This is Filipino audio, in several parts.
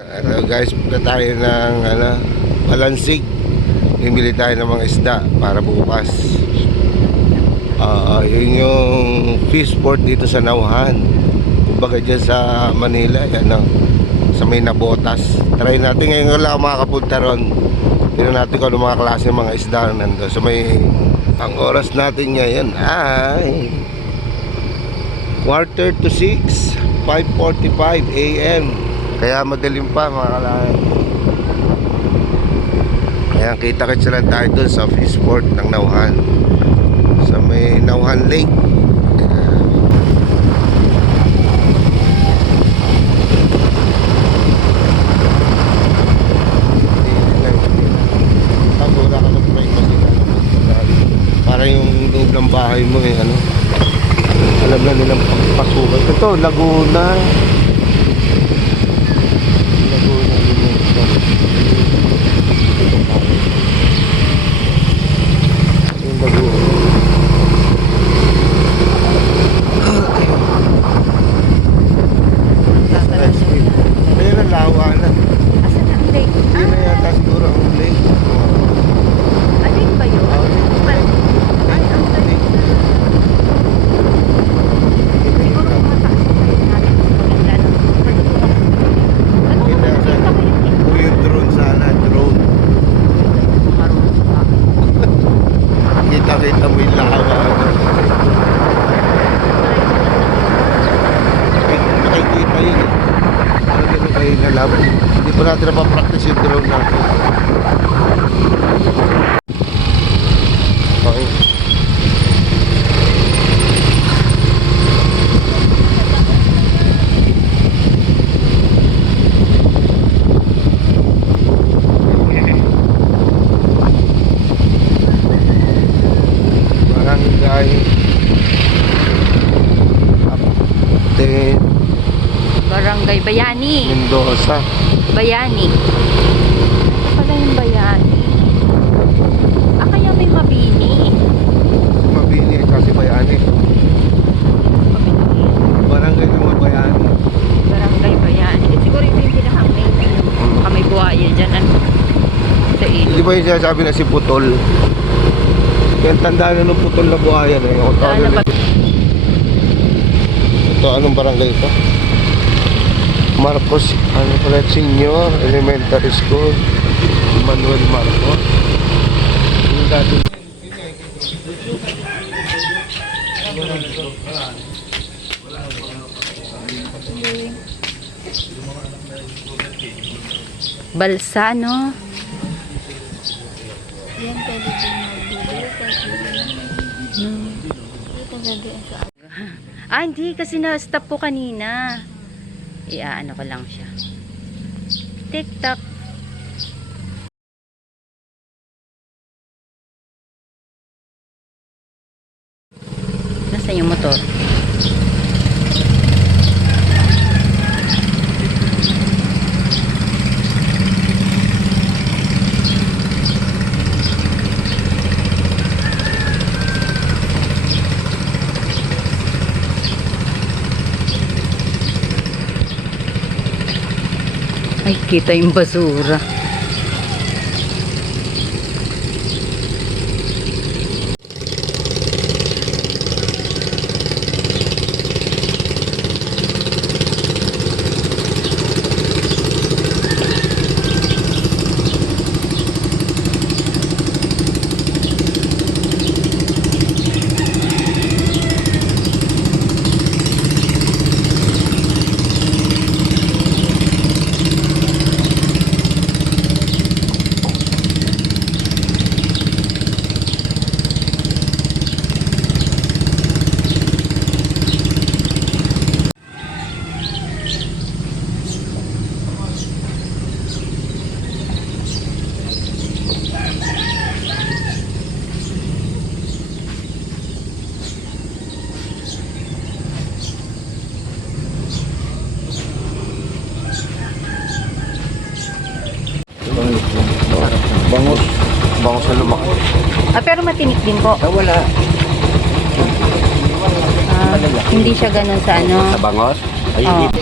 Guys, punta tayo ng Malansig. Bibili tayo ng mga isda para bukas. Yun yung fish port dito sa Nauhan. Kumbaga dyan sa Manila, sa may Nabotas. Try natin ngayon, wala akong makakapunta ron. Tignan natin kung ano mga klase ng mga isda nando. So ang oras natin ngayon ay 5:45 6, 5:45 AM. Kaya madilim pa mga kalayan. Kaya kita-kits lang tayo dun sa fish port ng Nauhan, sa may Nauhan Lake. Para yung loob ng bahay mo alam na nilang pagpasukan. Ito, Laguna kita mo yung lawa. Nakikita yun Ano gano'n kayo nalaman. Hindi pa natin napapractice yung drone natin. Okay. Barangay Bayani. Mendoza. Bayani. Ano pala yung Bayani? Kaya may Mabini. Mabini kasi Bayani. Barangay ng mga Bayani. Barangay Bayani. Siguro ito yung pinaka-main. Baka may buhaya dyan. Sa ilog. Hindi ba yung sinasabi na si Putol? Yan, tandaan na ng Putol na buhaya na yun. Ito, anong barangay ito? Marcos, Senior Elementary School, Manuel Marcos. Yung dati. Balsano. Yan pwede din Hindi kasi na-stop ko kanina. Ano ko lang siya. TikTok. Nasaan yung motor? Ay, kita yung basura. Bangus. Bangus sa lumaki. Pero matinik din po. Wala. Hindi siya ganun sa ano. Sa bangos? Ay, Oh. hindi.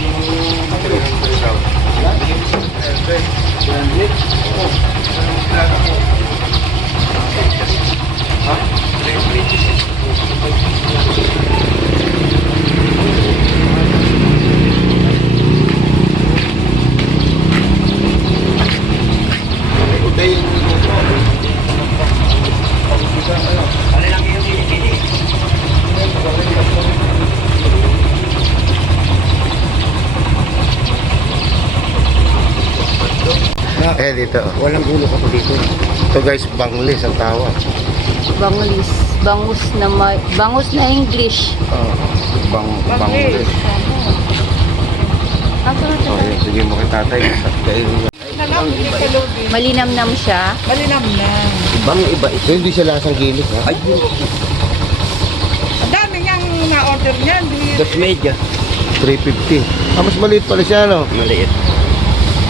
Eh, dito. Walang ulo ako dito. Ito guys, banglis ang tawag. Bangus. Bangus na English. Banglis. Kasunod Oh, yun. Sige mo kay tatay. Malinamnam siya. Malinam na. Ibang iba ito. Hindi siya lasang gilis, ha? Ay, yun. Ang dami niyang na-order niyan. Dos media. 350. Ah, mas maliit pala siya, no? Maliit.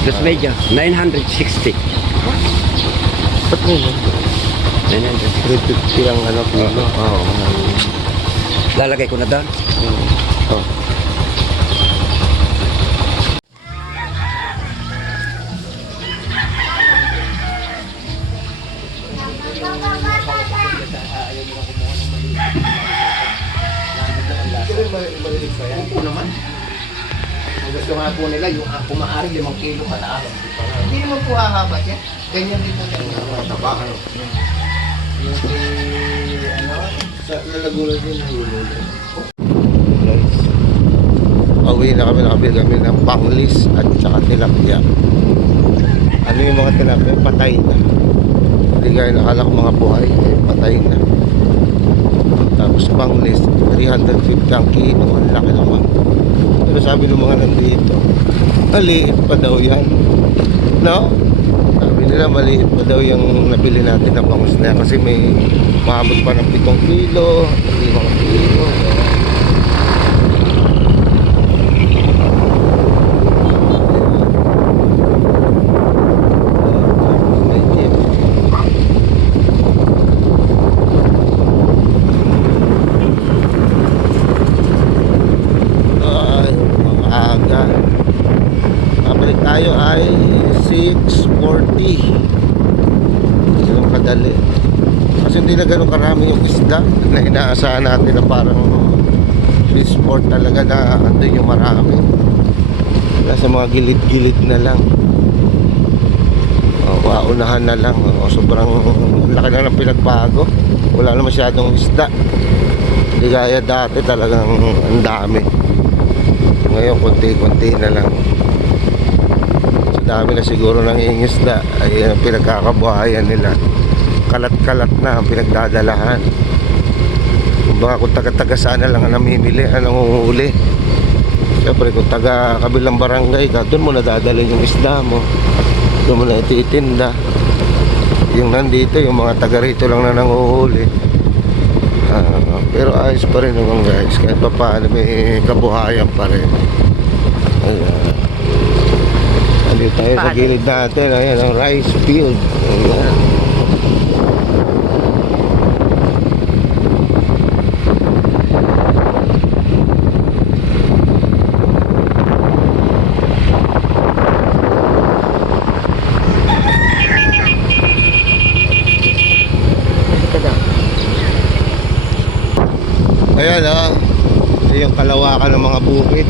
Dos media. 960. Ba't ngayon? 960. 350 ang ano, kilo. Oo. Lalagay ko na doon. Oh. Oo naman. Ang gusto nga po nila, yung kumaari 5 kilo pataas. Hindi naman po hahaba siya. Ganyan din po siya. Taba, ano? Sa lalagunan din ang hulog. Guys, pauwi na kami, nakabili kami ng panglis at saka tilapia. Ano yung mga tilapia? Patay na. Hindi gaya nakala ko mga buhay, eh, patay na. Tapos panglis, 350 ang kilo, ang laki naman. Pero sabi ng mga nandito, maliit pa daw yan. No? Sabi nila maliit pa daw yung nabili natin na bangus na yan kasi may maabot pa ng 7 kilo, 5 kilo. Ay, mga aga. Babalik tayo ay 6:40. Ganun kadali. Kasi hindi na ganun karami yung isda na inaasahan natin na parang fish port talaga na andun yung marami. Nasa mga gilid-gilid na lang. O, paunahan na lang. O, sobrang laki na ng pinagbago. Wala na masyadong isda. Hindi gaya dati talagang ang dami. Ngayon konti-konti na lang. Sa dami na siguro ng ingisda ay ang pinagkakabuhayan nila. Kalat-kalat na ang pinagdadalahan. Kumbaga kung taga-taga sana lang ang namimili, ang nanguhuli. Siyempre kung taga kabilang barangay ka, doon mo nadadalhin yung isda mo. Doon mo na ititinda. Yung nandito, yung mga taga rito lang na nanguhuli. Pero ayos pa rin naman guys. Kahit pa paano may kabuhayan pa rin. Ayan. Andito tayo sa gilid natin. Ayan ang rice field. Ayan. Ayan o. Ito yung kalawakan ng mga bukid.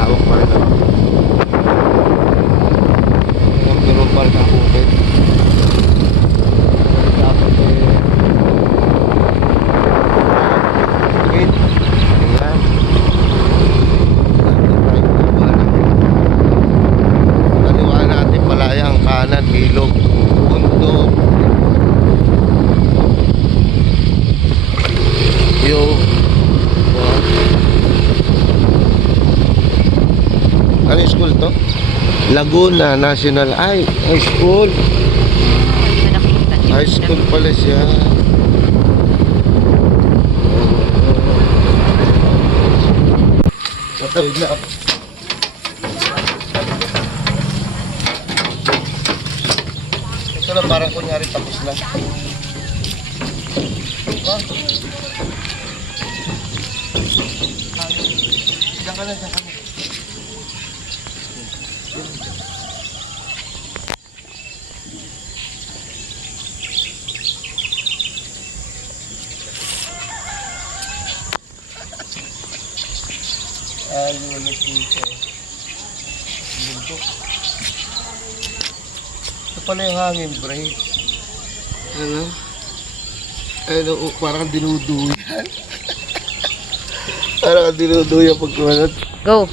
Lawak pa rin o. Ang ganun pa rin ang bukid. Dapat bukid. Ayan. Kaliwa natin palaya ang kanan, ilog, bundok. Yung ano yung school to? Laguna National High School. High school pala siya. Natawid na ako. Ito lang parang kunyari tapos na. Diyan ka na, diyan ka na. limit dito. Bundok. Ito pala yung hangin, Bray. Ano? Ano, parang dinuduyan. Parang dinuduyan pag kumanat. Go.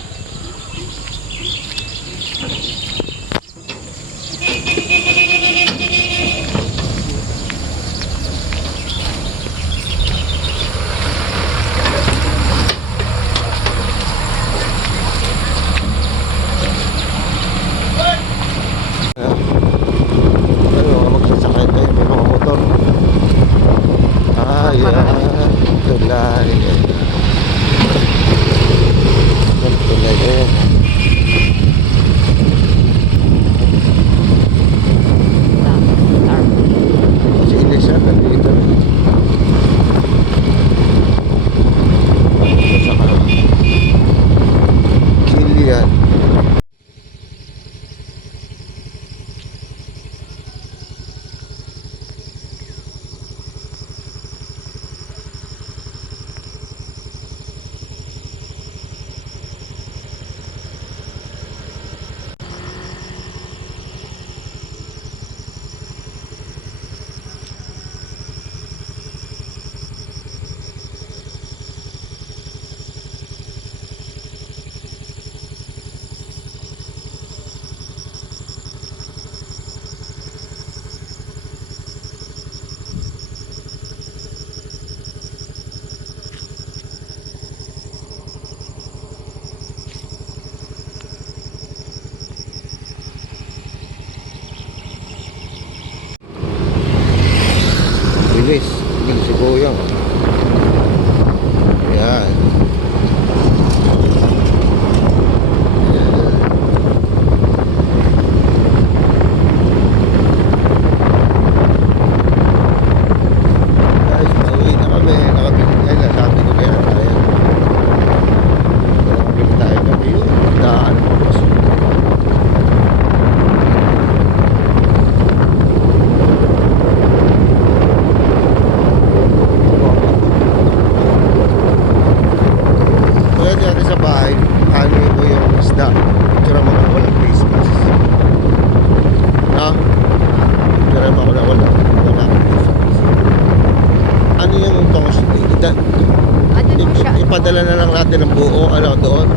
Ano, mga magsasakay tayo, may mga motor. Ah, yan. Tulay. Tulay eh. Si Elisa, nandito. Saka Kilian. Bilis, bilis si Boyang. Yan. Yan. Guys, pauwi na kami. Nakabili tayo na. Sabi ko na yan. Ayan. Nakabili tayo na yun. Daan mo boss. Kaya dito sa bahay, ano ko yung isda. Picture mo na walang face mask. Ha? Picture mo na walang face mask. Ano yung tongos? Ano mo siya? Ipadala na lang natin ang buo, ano, doon.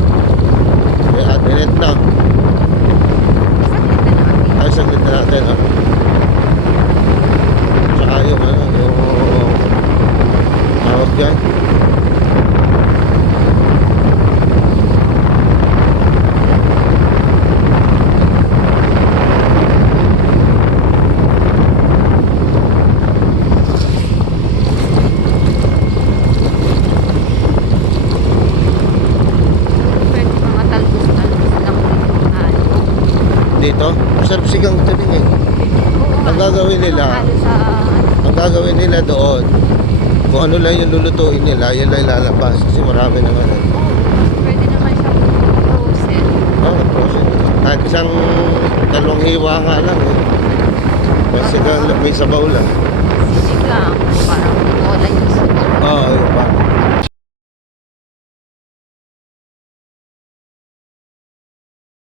Kaya atinet na. Ay, saglit na natin, ha? Tsaka yung, ano, yung tawag dyan. Pwede mga talbos-talbos lang na ano. Dito, masarap sigang taling eh. Ang gagawin nila, Halo sa ang gagawin nila doon, kung ano lang yung lulutuin nila, yan lang ilalabas. Kasi marami naman. pwede naman siyang frozen. Oh, process. Kahit isang dalawang hiwa nga lang eh. May sabaw lang. Sinigang. Parang wala yung Oo, yung